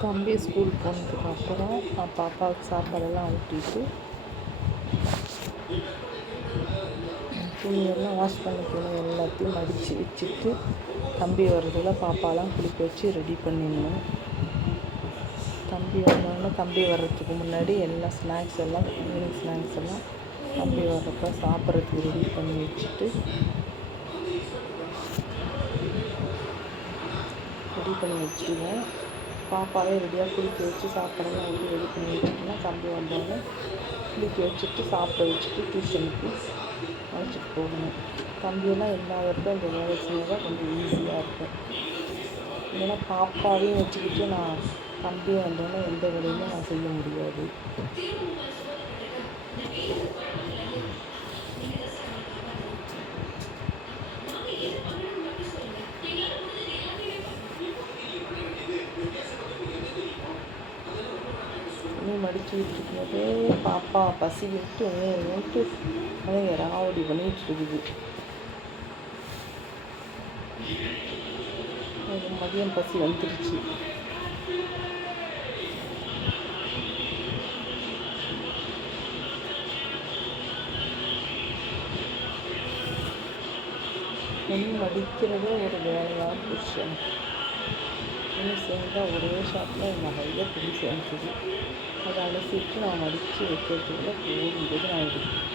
தம்பி ஸ்கூல் போனதுக்கப்புறம் நான் பாப்பாவுக்கு சாப்பாடெல்லாம் ஊட்டிட்டு துணியெல்லாம் வாஷ் பண்ண துணி எல்லாத்தையும் மடித்து வச்சுட்டு தம்பி வர்றதுல பாப்பாலாம் குளிக்க வச்சு ரெடி பண்ணிடணும். தம்பி வந்தோடனே தம்பி வர்றதுக்கு முன்னாடி எல்லா ஸ்நாக்ஸ் எல்லாம் ஈவினிங் ஸ்நாக்ஸ் எல்லாம் தம்பி வர்றப்ப சாப்பிட்றதுக்கு ரெடி பண்ணி வச்சுட்டு ரெடி பண்ணி வச்சுருவேன் பாப்பாவே ரெடியாக குளிக்க வச்சு சாப்பிடலாம் வந்து ரெடி பண்ணி வச்சுட்டுனா தம்பி வந்தோடனே குளிக்க வச்சுட்டு சாப்பிட வச்சுட்டு டியூஷனுக்கு அழைச்சிட்டு போகணும். தம்பியெல்லாம் எல்லா இல்லாதப்ப இந்த வேலை செய்ய கொஞ்சம் ஈஸியாக இருக்கும். இல்லைன்னா பாப்பாவையும் வச்சுக்கிட்டு நான் தம்பி வந்தோடனே எந்த வேலையுமே நான் செய்ய முடியாது. துணி இருக்கும்போது பாப்பா பசி விட்டு விட்டு அதுங்க ராவடி பண்ணிகிட்டு இருக்குது மதியம் பசி வந்துருச்சு. துணி மடிக்கிறதே ஒரு வேலையாக புருஷன் துணி சேர்ந்தால் ஒரே ஷாப்பில் நிறைய துணி சேர்ந்துது அதை அலசிட்டு நான் மடித்து வைக்கிறதுக்குள்ள போடும்போது நான் எடுப்பேன்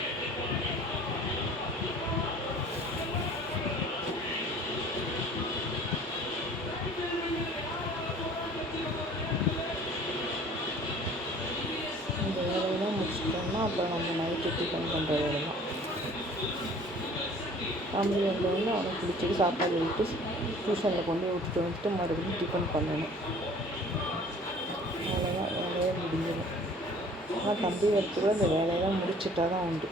இந்த வேலையெல்லாம் முடிச்சிட்டோம்னா அப்புறம் நம்ம நைட்டு டிஃபன் பண்ணுற வேலை தான் தம்பி வந்தோடனே அவனை பிடிச்சிட்டு சாப்பாடு விட்டு டியூஷனில் கொண்டு போய் விட்டுட்டு வந்துட்டு மறுபடியும் டிஃபன் பண்ணணும். அவ்வளோதான் வேலையாக முடிஞ்சிடும். ஆனால் தம்பி வரத்துக்குள்ள இந்த வேலையெல்லாம் முடிச்சுட்டா தான் உண்டு.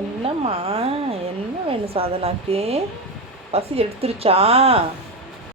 என்னம்மா? என்ன வேணும் சாதனாக்கு? பசி எடுத்துருச்சா?